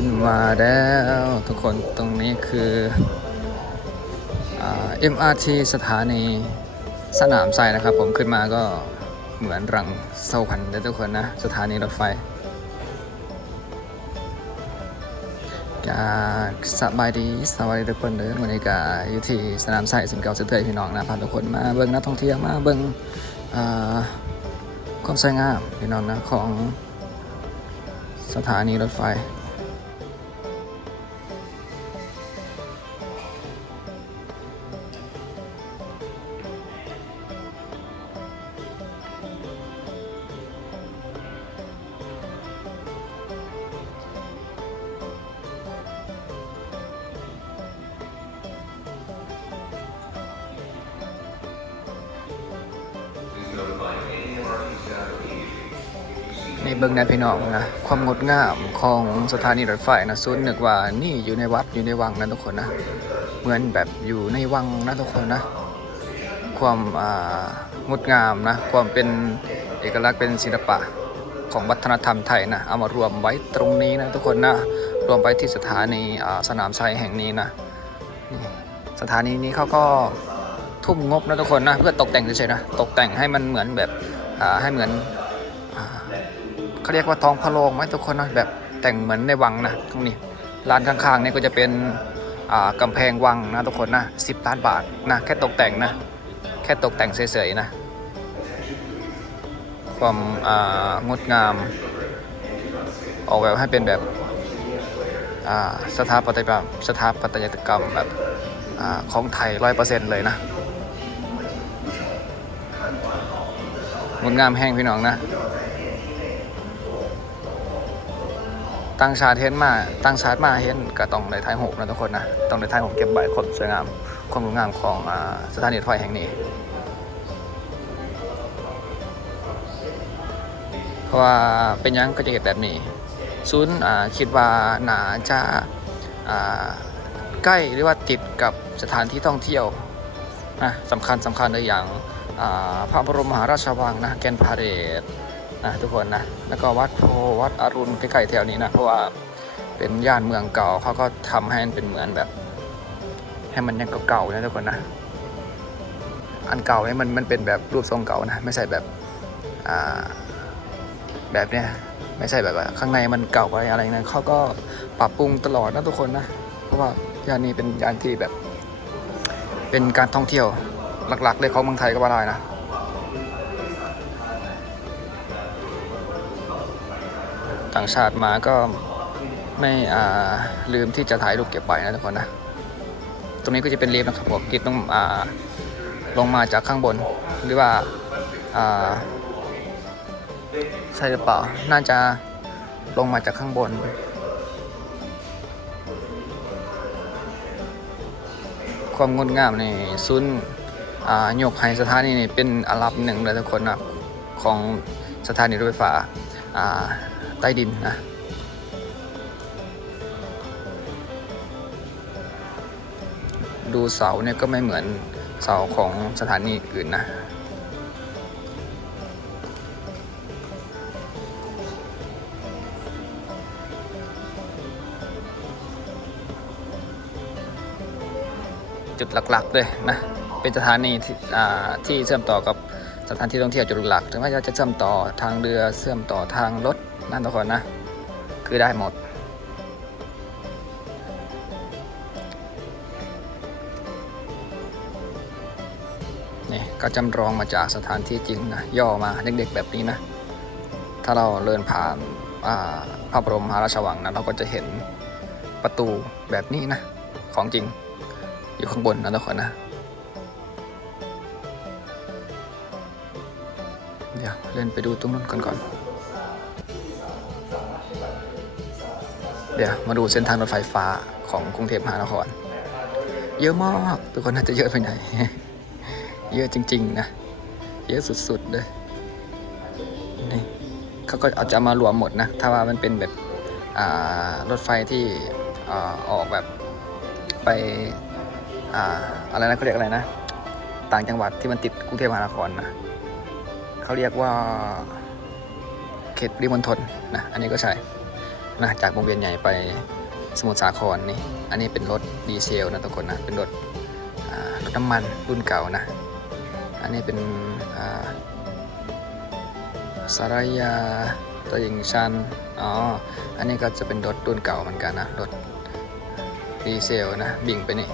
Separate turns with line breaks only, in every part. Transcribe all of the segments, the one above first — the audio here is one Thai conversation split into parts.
ขึ้นมาแล้วทุกคนตรงนี้คืออ MRT สถานีสนามไซนะครับ ผมขึ้นมาก็เหมือนรังเซาพันเลยทุกคนนะ สถานีรถไฟกาสบายดีสวัสดีทุกคนเด้อวันนี้กาอยู่ที่สนามไซสิงเก่าเสถียรพี่น้องนะพาทุกคนมาเบิ่งนักท่องเที่ยวมาเบิ่งอ่าความสวยงามพี่น้องนะของสถานีรถไฟ นี่เบิ่งได้พี่น้องนะความงดงามของสถานีรถไฟนะซุนนึกว่านี่อยู่ในวัดอยู่ในวังนะทุกคนนะเหมือนแบบอยู่ในวังนะทุกคนนะความงดงามนะความเป็นเอกลักษณ์เป็นศิลปะของวัฒนธรรมไทยนะเอามารวมไว้ตรงนี้นะทุกคนนะรวมไปที่สถานีสนามชัยแห่งนี้นะสถานีนี้เขาก็ทุ่มงบนะทุกคนนะเพื่อตกแต่งเฉยๆนะตกแต่งให้มันเหมือนแบบให้เหมือน เขาเรียกว่าท้องพระโรงไหมทุกคนนะแบบแต่งเหมือนในวังนะตรงนี้ร้านข้างๆนี่ก็จะเป็นอ่ากำแพงวังนะทุกคนนะสิบล้านบาทนะแค่ตกแต่งนะแค่ตกแต่งเฉยๆนะความงดงาม ออกแบบให้เป็นแบบสถาปัตยกรรมสถาปัตยกรรมแบบอของไทยร้อยเปอร์เซ็นต์เลยนะงดงามแห้งพี่น้องนะ ตั้งชาติเห็นมา ตั้งชาติมาเห็นก็ต้องในท้ายหกนะทุกคนนะ ต้องในท้ายหกเก็บใบความสวยงาม ความงดงามของอสถานีรถไฟแห่งนี้ เพราะว่าเป็นยังก็จะเก็บแบบนี้ศูนย์คิดว่าหนาจะาใกล้หรือว่าติดกับสถานที่ท่องเที่ยวนะสำคัญสำคัญเลยอย่างาพระบรมมหาราชวังนะแกนพาเรด นะทุกคนนะ แล้วก็วัดโพวัดอรุณใกล้ๆแถวนี้นะ เพราะว่าเป็นย่านเมืองเก่าเขาก็ทำให้มันเป็นเหมือนแบบ ให้มันยังเก่าๆนะทุกคนนะ อันเก่าเนี่ยมันมันเป็นแบบรูปทรงเก่านะ ไม่ใช่แบบอ่าแบบเนี้ยไม่ใช่แบบว่าข้างในมันเก่าอะไรอะไรนั้นเขาก็ปรับปรุงตลอดนะทุกคนนะ เพราะว่าย่านนี้เป็นย่านที่แบบ เป็นการท่องเที่ยวหลักๆเลยของเมืองไทยก็ว่าได้นะ ต่างชาติมาก็ไม่อ่าลืมที่จะถ่ายรูปเก็บไว้นะทุกคนนะ ตรงนี้ก็จะเป็นลิฟต์นะครับผมกิดต้องอ่าลงมาจากข้างบนหรือว่าอ่าใช่หรือเปล่า น่าจะลงมาจากข้างบน ความงดงามในซุนโยกไฮสถานีนี่เป็นอันดับหนึ่งเลยทุกคนนะของสถานีรถไฟฟ้า ใต้ดินนะดูเสาเนี่ยก็ไม่เหมือนเสาของสถานีอื่นนะ จุดหลักๆเลยนะ เป็นสถานีที่ที่เชื่อมต่อกับสถานที่ท่องเที่ยวจุดหลัก ถึงแม้จะเชื่อมต่อทางเรือเชื่อมต่อทางรถ นั่นทุกคนนะ คือได้หมด นี่ก็จำลองมาจากสถานที่จริงนะ ย่อมาเด็กๆแบบนี้นะ ถ้าเราเดินผ่านาพระบรมมหาราชวังนะเราก็จะเห็นประตูแบบนี้นะ ของจริงอยู่ข้างบนนะทุกคนนะเดี๋ยวเล่นไปดูตรงนู้นก่อนก่อน เดี๋ยวมาดูเส้นทางรถไฟฟ้าของกรุงเทพมหานคร เยอะมากทุกคนน่าจะเยอะไปไหน เยอะจริง ๆ นะ เยอะสุดๆเลยนี่เขาก็อาจจะมารวมหมดนะ ถ้าว่ามันเป็นแบบรถไฟที่อออกแบบไปออะไรนะเขาเรียกอะไรนะ ต่างจังหวัดที่มันติดกรุงเทพมหานครนะเขาเรียกว่าเขตริมณฑลนะ อันนี้ก็ใช่ นะจากวงเวียนใหญ่ไปสมุทรสาครนี่ อันนี้เป็นรถดีเซลนะทุกคนนะ เป็นรถรถน้ำมันรุ่นเก่านะ อันนี้เป็นสารยาตลิ่งชัน อ๋อ อันนี้ก็จะเป็นรถรุ่นเก่าเหมือนกันนะ รถดีเซลนะ บิ่งไปนี่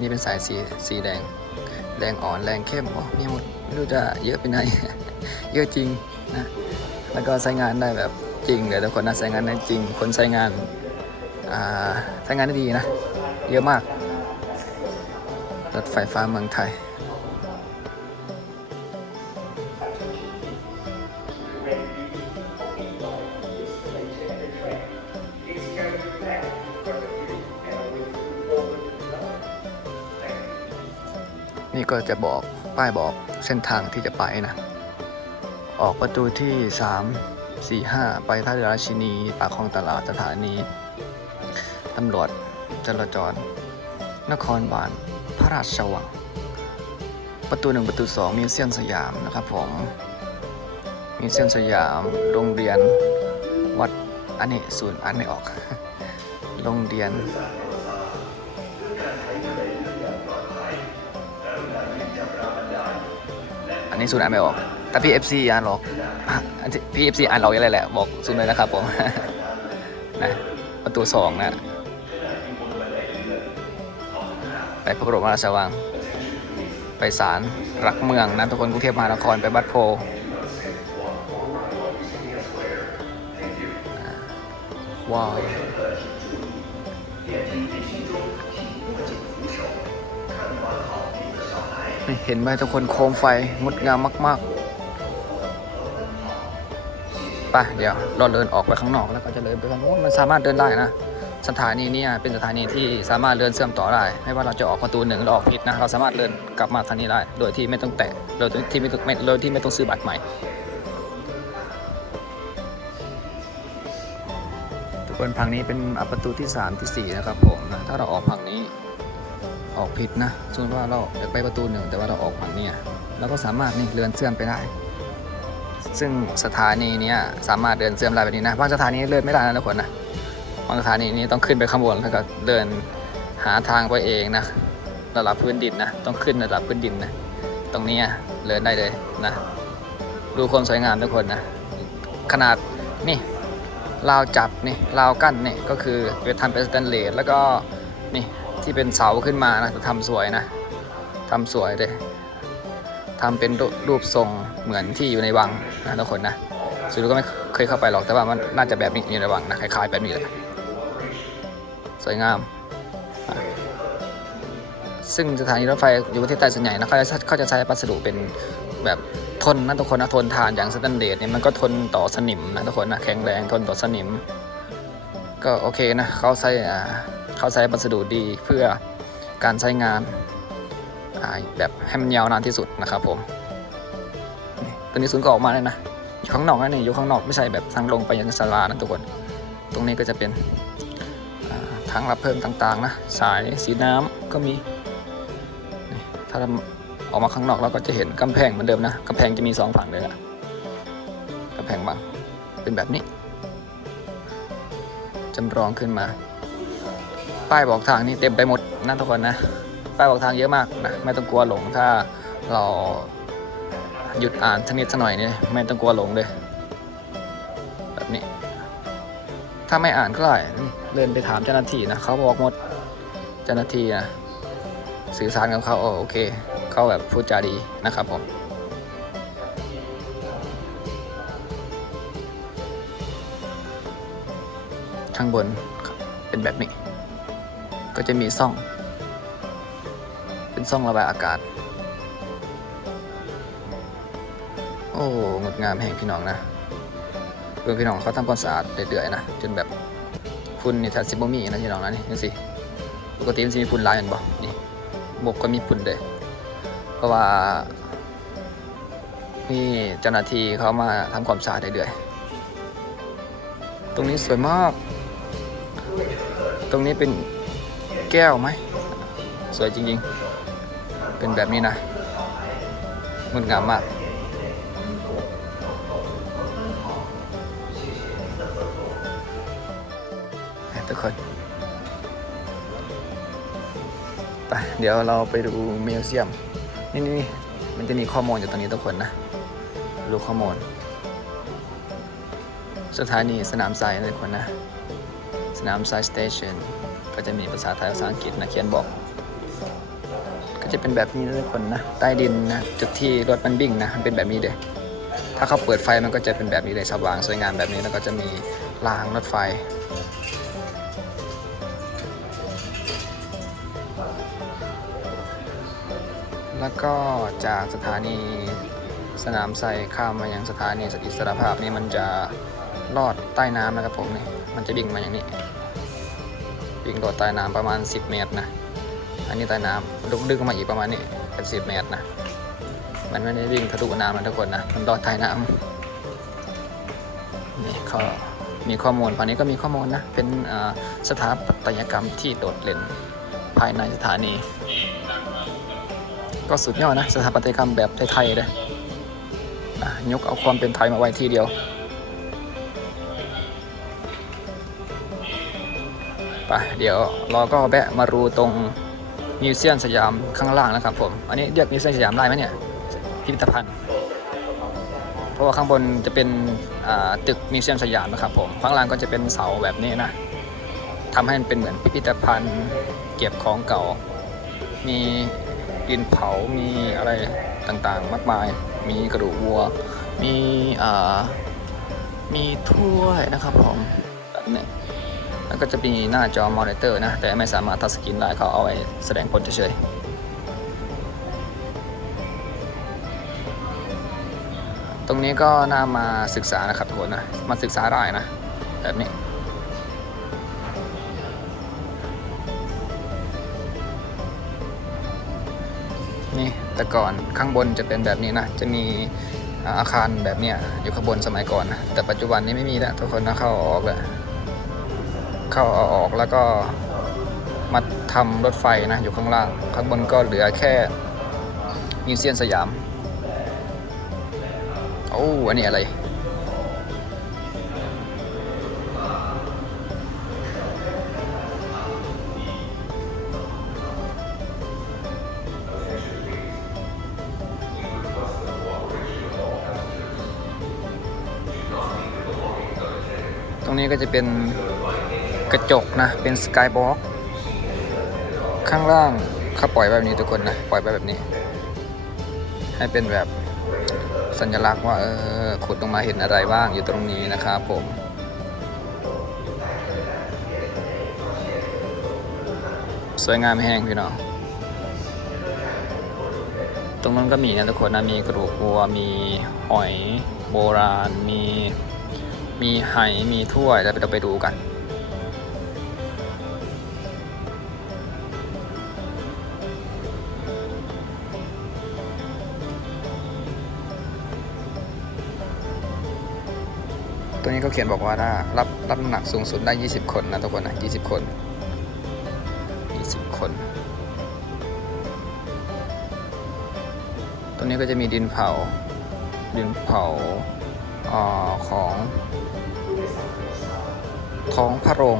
นี่เป็นสายสีสีแดงแรงอ่อนแรงเข้ม โอ้มีหมดไม่รู้จะเยอะไปไหน เยอะจริงนะ แล้วก็ใช้งานได้แบบ จริงเลยทุกคนนะใช้งานได้จริง คนใช้งานใช้งานได้ดีนะ เยอะมากรถไฟฟ้าเมืองไทยนี่ก็จะบอกป้ายบอกเส้นทางที่จะไปนะ ออกประตูที่ 3 4 5 ไปท่าเรือราชินี ปากคลองตลาดสถานีตำรวจจราจร นครบาลพระราชวัง ประตู 1 ประตู 2มีเซียนสยามนะครับผมมีเซียนสยาม โรงเรียน วัด อันนี้ศูนย์อ่านไม่ออก โรงเรียนอันนี้ศูนย์อ่านไม่ออก แต่พี่ FC อ่านหรอก อะอันที่พี่ FC อ่านเราอย่างไรแหละ บอกศูนย์เลยนะครับผมนะประตูสองนะ ไปพระบรมราชวัง ไปศาลรักเมืองนะทุกคนกรุงเทพมหานครไปบัดโพว้าวเห็นไหมทุกคนโคมไฟงดงามมาก ๆ ไปเดี๋ยวเราเดินออกไปข้างนอกแล้วก็จะเดินไปข้างโน้นมันสามารถเดินได้นะ สถานีเนี้เป็นสถานีที่สามารถเดินเชื่อมต่อได้ ไม่ว่าเราจะออกประตูหนึ่งหรือออกผิดนะ เราสามารถเดินกลับมาทางนี้ได้ โดยที่ไม่ต้องแตะ โดยที่ไม่ต้องไม่โดยที่ไม่ต้องซื้อบัตรใหม่ทุกคนพังนี้เป็นอประตูที่ 3 ที่ 4 นะครับผมนะถ้าเราออกพังนี้ออกผิดนะสมมติว่าเราอยากไปประตูหนึ่งแต่ว่าเราออกฝั่งเนี้ยเราก็สามารถนี่เดินเชื่อมไปได้ ซึ่งสถานีนี้สามารถเดินเชื่อมได้แบบนี้นะบางสถานีเดินไม่ได้นะทุกคนนะบางสถานีนี้ต้องขึ้นไปข้างบนแล้วก็เดินหาทางไปเองนะระดับพื้นดินนะต้องขึ้นระดับพื้นดินนะตรงนี้เดินได้เลยนะดูความสวยงามทุกคนนะขนาดนี่ราวจับนี่ราวกั้นนี่ก็คือเป็นทำเป็นสแตนเลสแล้วก็นี่ที่เป็นเสาขึ้นมานะทำสวยนะทำสวยเลย ทำเป็นรูปทรงเหมือนที่อยู่ในวังนะทุกคนนะสุดก็ไม่เคยเข้าไปหรอกแต่ว่ามันน่าจะแบบนี้อยู่ในวังนะคล้ายๆแบบนี้เลยสวยงาม ซึ่งสถานีรถไฟอยู่ประเทศไทยส่วนใหญ่นะเขาจะเขาจะใช้วัสดุเป็นแบบทนนะทุกคนนะทนทานอย่างสแตนเลสเนี่ยมันก็ทนต่อสนิมนะทุกคนนะแข็งแรงทนต่อสนิม ก็โอเคนะเขาใช้เขาใช้วัสดุดีเพื่อการใช้งาน อ่าแบบให้มันยาวนานที่สุดนะครับผมตัวนี้ศูนย์ก็ออกมาเลยนะอยู่ข้างนอกนะนี่อยู่ข้างนอกไม่ใช่แบบทางลงไปยังศาลานะทุกคน ตรงนี้ก็จะเป็นทางรับเพลิงต่างๆนะสายสีน้ำก็มีถ้าเราออกมาข้างนอกเราก็จะเห็นกำแพงเหมือนเดิมนะกำแพงจะมีสองฝั่งเลยนะกำแพงบังเป็นแบบนี้จำลองขึ้นมา ป้ายบอกทางนี่เต็มไปหมดนะทุกคนนะ ป้ายบอกทางเยอะมากนะไม่ต้องกลัวหลงถ้าเราหยุดอ่านสักนิดสักหน่อยนี่ไม่ต้องกลัวหลงเลย แบบนี้ ถ้าไม่อ่านก็ได้เดินไปถามเจ้าหน้าที่นะเขาบอกหมดเจ้าหน้าที่นะสื่อสารกับเขาโอโอเคเขาแบบพูดจาดีนะครับผมข้างบนเป็นแบบนี้ ก็จะมีซ่อง เป็นซ่องระบายอากาศ โอ้งดงามแห่งพี่น้องนะเพื่อนพี่น้องเขาทำความสะอาดเรื่อยๆนะจนแบบฝุ่นนี่แทบสิบ่มีนะพี่น้องนะนี่ยังสิปกติมันจะมีฝุ่นลายอย่างบ่นี่บกก็มีฝุ่นเลยเพราะว่ามีเจ้าหน้าที่เขามาทำความสะอาดเรื่อยๆตรงนี้สวยมาก ตรงนี้เป็นแก้วไหม สวยจริงๆ เป็นแบบนี้นะมันงามมากทุกคนไปเดี๋ยวเราไปดูมิวเซียม นี่นี่นมันจะมีข้อมูลอยู่ตรงนี้ทุกคนนะรูข้อมูล สถานีสนามทรายทุกคนนะ สนามทรายสเตชันก็จะมีภาษาไทยภาษาอังกฤษนะเขียนบอก จะเป็นแบบนี้นะทุกคนนะ ใต้ดินนะ จุดที่รถมันวิ่งนะ มันเป็นแบบนี้เลยถ้าเขาเปิดไฟมันก็จะเป็นแบบนี้เลยสว่างสวยงามแบบนี้แล้วก็จะมีรางรถไฟแล้วก็จากสถานีสนามไซข้ามมายังสถานีสอิสรภาพนี่มันจะลอดใต้น้ำนะครับผมนี่มันจะวิ่งมาอย่างนี้วิ่งลอดใต้น้ำประมาณ 10 เมตรนะ อันนี้ใต้น้ำดึงดึงมาอีกประมาณนี้เป็น10เมตรนะ มันไม่ได้วิ่งทะลุน้ำนะทุกคนนะ มันลอดใต้น้ำนี่เขามีข้อมูลฝั่งนี้ก็มีข้อมูลนะ เป็นสถาปัตยกรรมที่โดดเด่นภายในสถานี ก็สุดยอดนะ สถาปัตยกรรมแบบไทยๆเลยยกเอาความเป็นไทยมาไว้ที่เดียวไปเดี๋ยวเราก็แวะมารูตรง มิวเซียมสยามข้างล่างนะครับผม อันนี้เรียกมิวเซียมสยามได้ไหมเนี่ย พิพิธภัณฑ์ เพราะว่าข้างบนจะเป็นตึกมิวเซียมสยามนะครับผม ข้างล่างก็จะเป็นเสาแบบนี้นะทำให้มันเป็นเหมือนพิพิธภัณฑ์เก็บของเก่า มีดินเผา มีอะไรต่างๆ มากมาย มีกระดูกวัว มีมีถ้วยนะครับผมแบบนี้ แล้วก็จะมีหน้าจอมอนิเตอร์นะ แต่ไม่สามารถทัชสกรีนได้เขาเอาไว้แสดงผลเฉยๆ ตรงนี้ก็น่ามาศึกษานะครับทุกคนนะ มาศึกษาได้นะ แบบนี้นี่แต่ก่อนข้างบนจะเป็นแบบนี้นะ จะมีอาอาคารแบบเนี้ยอยู่ข้างบนสมัยก่อนนะแต่ปัจจุบันนี้ไม่มีแล้วทุกคนนะเข้าออกแล้ว เข้าเอาออกแล้วก็มาทำรถไฟนะอยู่ข้างล่าง ข้างบนก็เหลือแค่มิวเซียมสยามโอ้อันนี้อะไร ตรงนี้ก็จะเป็น กระจกนะ เป็นสกายบล็อกข้างล่างเขาปล่อยแบบนี้ทุกคนนะ ปล่อยไว้แบบนี้ ให้เป็นแบบสัญลักษณ์ว่าเออขุดลงมาเห็นอะไรบ้างอยู่ตรงนี้นะครับผมสวยงามแห้งพี่น้อง ตรงนั้นก็มีนะทุกคนนะ มีกระดูกวัว มีหอยโบราณ มี มีไหมีถ้วย แล้วเราไปดูกัน ตัวนี้เขาเขียนบอกว่าถ้ารับรับน้ำหนักสูงสุดได้ 20 คนนะทุกคนนะ20 คน 20 คน ตัวนี้ก็จะมีดินเผา ดินเผาเออของท้องพระโรง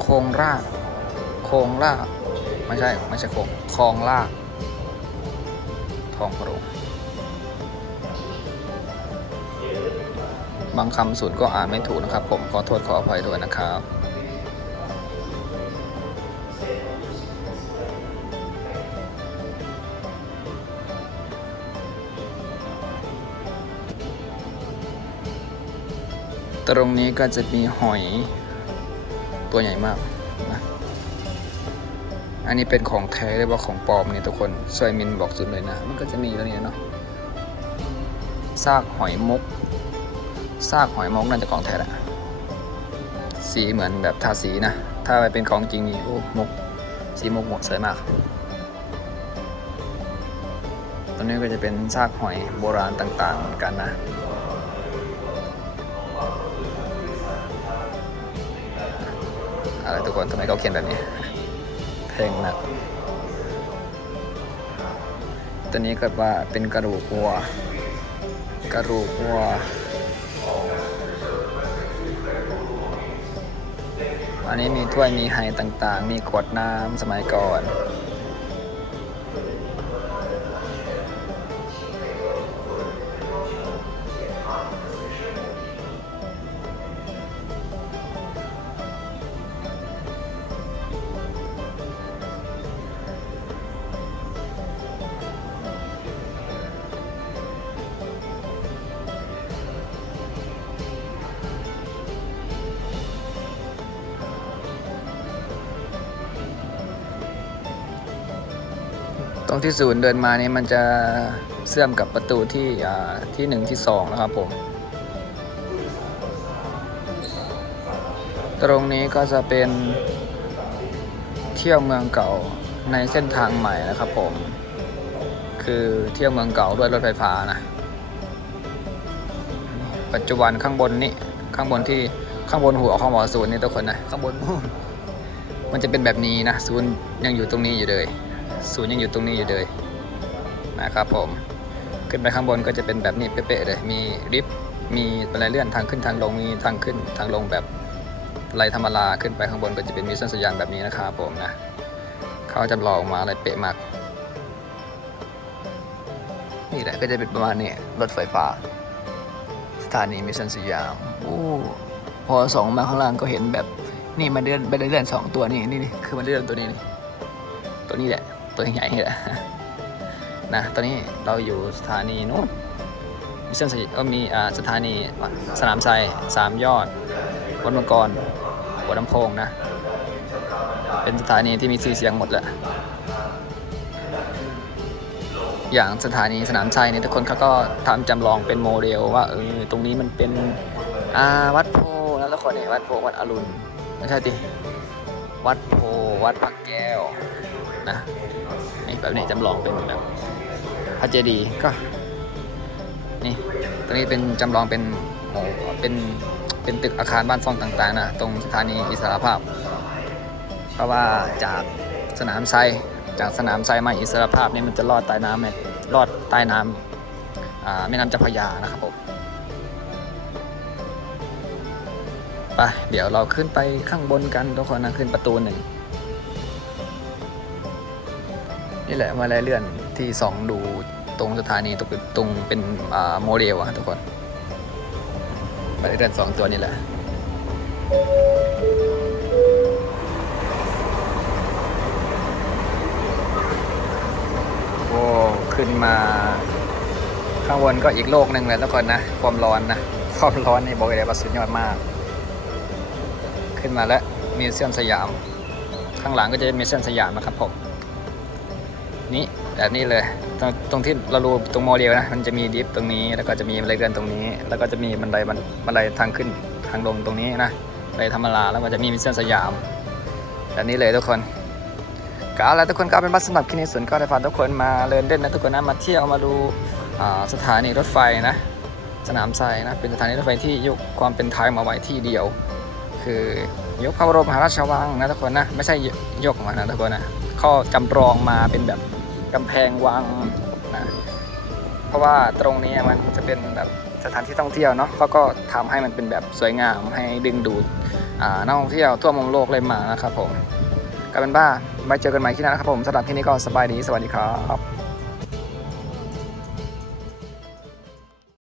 โครงรากโครงรากไม่ใช่ ไม่ใช่โครงคลองรากท้องพระโรง บางคำสูตรก็อ่านไม่ถูกนะครับ ผมขอโทษขออภัยด้วยนะครับตรงนี้ก็จะมีหอยตัวใหญ่มากนะอันนี้เป็นของแท้หรือว่าของปลอมเนี่ยทุกคนช่วยมินบอกสุดเลยนะ มันก็จะมีตัวนี้เนาะซากหอยมุก ซากหอยมุกน่าจะของแท้แหละสีเหมือนแบบทาสีนะ ถ้าไปเป็นของจริงนี่โอ้มุกสีมุกหมดสวยมากตรงนี้ก็จะเป็นซากหอยโบราณต่างๆเหมือนกันนะ อะไรทุกคนทำไมเขาเขียนแบบนี้ เพลงนะตัวนี้ก็ว่าเป็นกระดูกวัว กระดูกวัว อันอันนี้มีถ้วยมีไฮต่างๆ มีขวดน้ำสมัยก่อน รงที่ศูนย์เดินมานี่มันจะเชื่อมกับประตูที่ที่หนึ่งที่สองนะครับผม ตรงนี้ก็จะเป็นเที่ยวเมืองเก่าในเส้นทางใหม่นะครับผม คือเที่ยวเมืองเก่าด้วยรถไฟฟ้านะ ปัจจุบันข้างบนนี่ข้างบนที่ข้างบนหัวของหมอศูนย์นี่ทุกคนนะข้างบนมันจะเป็นแบบนี้นะศูนย์ยังอยู่ตรงนี้อยู่เลย ศูนย์ยังอยู่ตรงนี้อยู่เลยนะครับผม ขึ้นไปข้างบนก็จะเป็นแบบนี้เป๊ะๆเลย มีลิฟต์ มีบันไดเลื่อนทางขึ้นทางลง มีทางขึ้นทางลงแบบไรธรรมดาขึ้นไปข้างบนก็จะเป็นมีเส้นสัญญาณแบบนี้นะครับผมนะ เขาจำลองมาอะไรเป๊ะมาก นี่แหละก็จะเป็นประมาณนี้รถไฟฟ้า สถานีมิสซันสยามโอ้พอสองมาข้างล่างก็เห็นแบบนี่มันเลื่อนบันไดเลื่อนสองตัวนี่นี่นี่คือมันเลื่อนตัวนี้นี่ตัวนี้แหละ ตัวใหญ่แหละนะตอนนี้เราอยู่สถานีนู้นมิชชั่นสก็มีสถานีสนามไซสามยอดวัดมังกรหัวลำโพงนะ เป็นสถานีที่มีชื่อเสียงหมดแหละอย่างสถานีสนามชัยเนี่ยทุกคนเขาก็ทำจำลองเป็นโมเดลว่าเออตรงนี้มันเป็นวัดโพนะทุกคนเนี่ยวัดโพวัดอรุณไม่ใช่ดิวัดโพวัดพระแก้วนะ แบบนี้จำลองเป็นแบบพระเจดีย์ก็ นี่ตรงนี้เป็นจำลองเป็นโหเป็นเป็นตึกอาคารบ้านซ่องต่างๆนะตรงสถานีอิสรภาพ เพราะว่าจากสนามไซจากสนามไซมาอิสรภาพนี่มันจะลอดใต้น้ำเนี่ยลอดใต้น้ำอ่าแม่น้ำเจ้าพระยานะครับผมไปเดี๋ยวเราขึ้นไปข้างบนกันทุกคนนะขึ้นประตูหนึ่ง นี่แหละมาแลเลื่อนที่สองดูตรงสถานีตรงตรงเป็นโมเดลอะทุกคนมาแลเลื่อนสองตัวนี่แหละโอ้ขึ้นมาข้างบนก็อีกโลกหนึ่งเลยทุกคนนะ ความร้อนนะ ความร้อนนี่บอกเลยว่าสุดยอดมาก ขึ้นมาแล้วมีเซียมสยาม ข้างหลังก็จะมีเซียมสยามนะครับผม นี่แบบนี้เลยตรงตรงที่เราดูตรงโมเดลนะมันจะมีดิฟตรงนี้แล้วก็จะมีบันไดเลื่อนตรงนี้ แล้วก็จะมีบันไดบันไดทางขึ้นทางลงตรงนี้นะบันไดธรรมดาแล้วก็จะมีมิสเซียมสยามแบบนี้เลยทุกคนก็เอาละทุกคนก็เป็นบัสสำหรับคลินิกศูนก็ได้พาทุกคนมาเดินเล่นนะทุกคนนะมาเที่ยวมาดูสถานีรถไฟนะสนามไซนะเป็นสถานีรถไฟที่ยกความเป็นไทยมาไว้ที่เดียว คือยกพระบรมหาราชวังนะทุกคนนะไม่ใช่ยกมานะทุกคนนะเขาจำลองมาเป็นแบบ กำแพงวังนะเพราะว่าตรงนี้มันจะเป็นแบบสถานที่ท่องเที่ยวเนาะเขาก็ทำให้มันเป็นแบบสวยงามให้ดึงดูดนักท่องเที่ยวทั่วมุมโลกเลยมานะครับผมกลายเป็นบ้าไว้เจอกันใหม่ที่หน้านะครับผมสำหรับที่นี้ก็สบายดีสวัสดีครับ